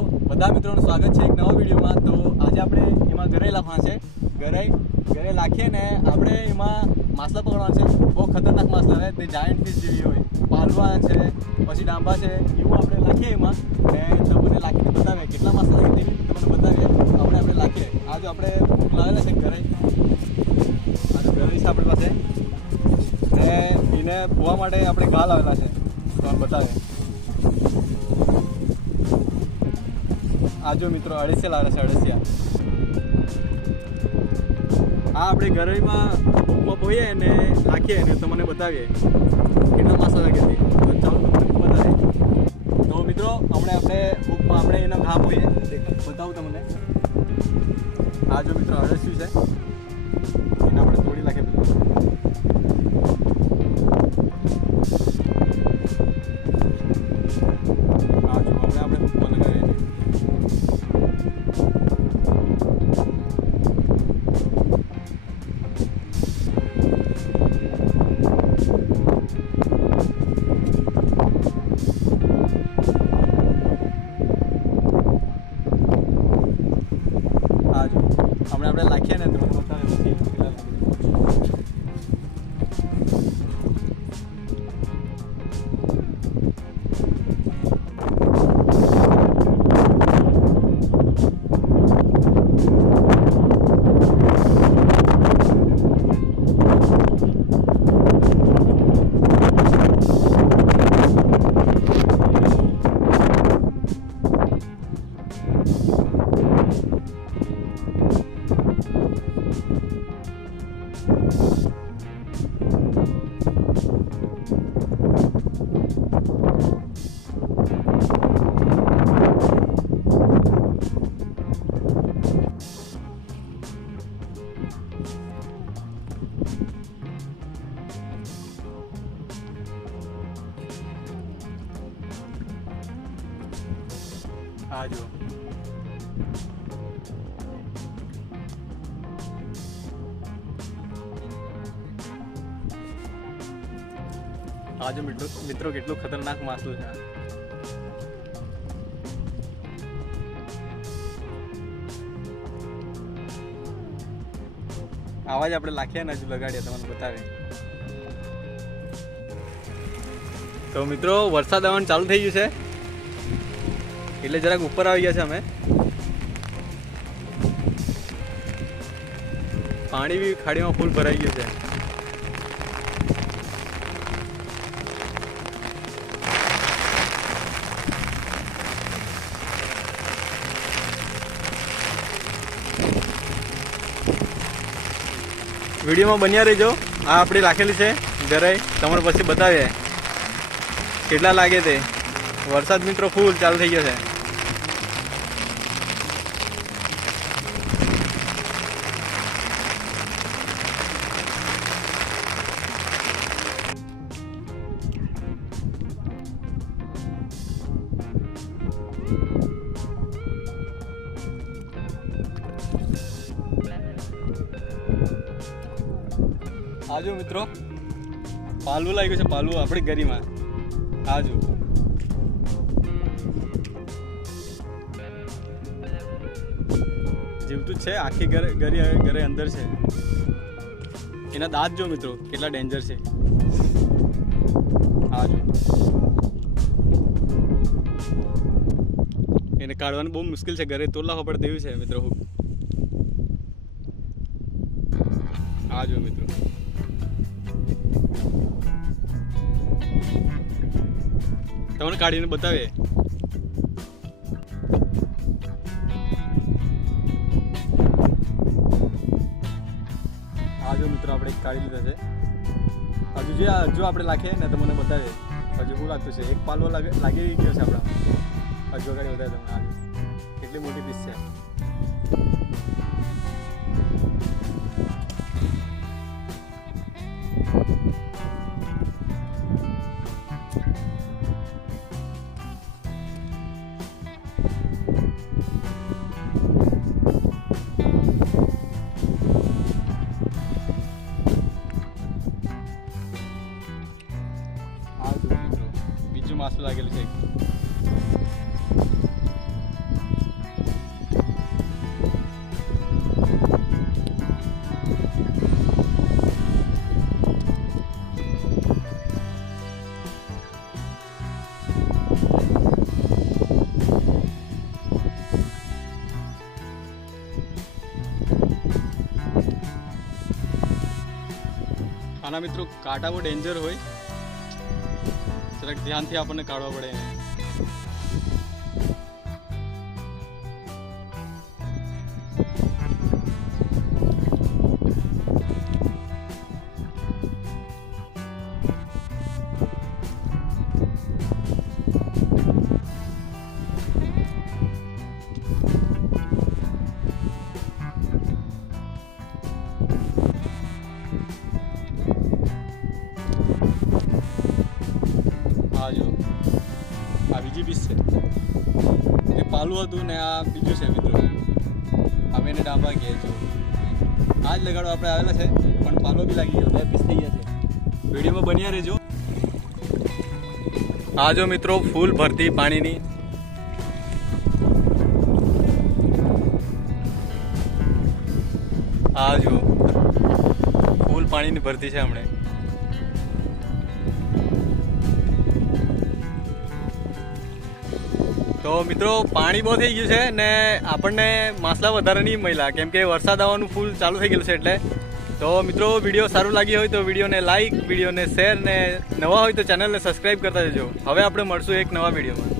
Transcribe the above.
બધા મિત્રોનું સ્વાગત છે એક નવા વિડીયોમાં. તો આજે આપણે એમાં ગરાઈ લાફવા છે. ગરાઈ ગરાઈ લાખીએ ને આપણે એમાં માછલા પકડવાના છે. બહુ ખતરનાક માછલા છે તે જાયન્ટ ફિશ જેવી હોય. પાલવા છે, પછી ડાંબા છે, એવું આપણે લાખીએ એમાં. ને તમને લાખીને બતાવીએ કેટલા માછલા લાગે તેવી તમને બતાવીએ. આપણે આપણે લાખીએ. આજે આપણે લાવેલા છે ગરાઈ. આજે ગરાઈ છે આપણી પાસે. ને એને પોવા માટે આપણે ગાલ આવેલા છે. તમને બતાવીએ. આ જો મિત્રો, અળસિયા લાવે અળસિયા. આ આપણે ગરમીમાં ઉપમાં પોઈએ ને નાખીએ ને તમને બતાવીએ કેટલા માસા લાગે છે. તો ચાલો તમને બતાવીએ. તો મિત્રો, હમણાં આપણે ઉપમાં, આપણે એના ઘા પોઈએ બતાવું તમને. આ જો મિત્રો, અળસ્યું છે. એને આપણે તોડી નાખીએ. આપણે આપણે લાખીએ ને તો આ જો મિત્રો મિત્રો કેટલું ખતરનાક માસલું છે. આવા આપણે લાખીએ ને હજુ લગાડીએ, તમને બતાવે તો મિત્રો, વરસાદ આવવાનું ચાલુ થઈ ગયું છે. એટલે જરાક ઉપર આવી ગયા છે અમે. પાણી બી ખાડીમાં ફૂલ ભરાઈ ગયું છે. વિડીયોમાં બન્યા રહેજો. આ આપણી રાખેલી છે. ગરાઈ તમારે પછી બતાવીએ. કેટલા લાગે તે? વરસાદ મિત્રો ફૂલ ચાલુ થઈ ગયો છે. આજો મિત્રો. પાલવું લાગ્યું છે પાલવું આપણી ગરીમાં. આજો. જીવતું છે, આખી ઘરે ઘરે ઘરે અંદર છે. એના દાંત જો મિત્રો, કેટલા ડેન્જર છે. આજો. એને કાઢવાનું બહુ મુશ્કેલ છે, ઘરે તોડલા પડે તેવું છે, મિત્રો, હું. આ જો મિત્રો. તમને કાઢીને બતાવે આ જો મિત્રો આપણે કાઢી લીધા છે. હજુ જે હજુ આપણે લાખીએ ને તમને મને બતાવે હજુ શું લાગતું છે? એક પાલવો લાગે લાગી ગયો છે આપણા. હજુ કાઢી બતાવે તમને આજે. કેટલી મોટી પીસ છે. બીજું માસું લાગેલું છે. આના મિત્રો કાંટા બહુ ડેન્જર હોય. જરાક ધ્યાનથી આપણને કાઢવા પડે એને. આ જો, આ બીજી પીસ છે. તે પાલું હતું ને આ બીજું છે મિત્રો. અમે એને ડાબા કહે છું આ જ લગાડો આપણે આવેલા છે, પણ પાલો બી લાગી ગયો, બે પીસ થઈ ગયા છે. વિડીયોમાં બન્યા રહેજો. આ જો મિત્રો, ફૂલ ભરતી પાણીની. આ જો, ફૂલ પાણીની ભરતી છે હમણે. તો મિત્રો, પાણી બહુ થઈ ગયું છે ને આપણને માસલા વધારે નહીં મળ્યા કેમ કે વરસાદ આવવાનું ફૂલ ચાલુ થઈ ગયેલું છે એટલે. તો મિત્રો વીડિયો સારું લાગ્યો હોય તો વિડીયોને લાઇક વિડીયોને શેર ને નવા હોય તો ચેનલને સબસ્ક્રાઈબ કરતા જજો. હવે આપણે મળશું એક નવા વિડીયોમાં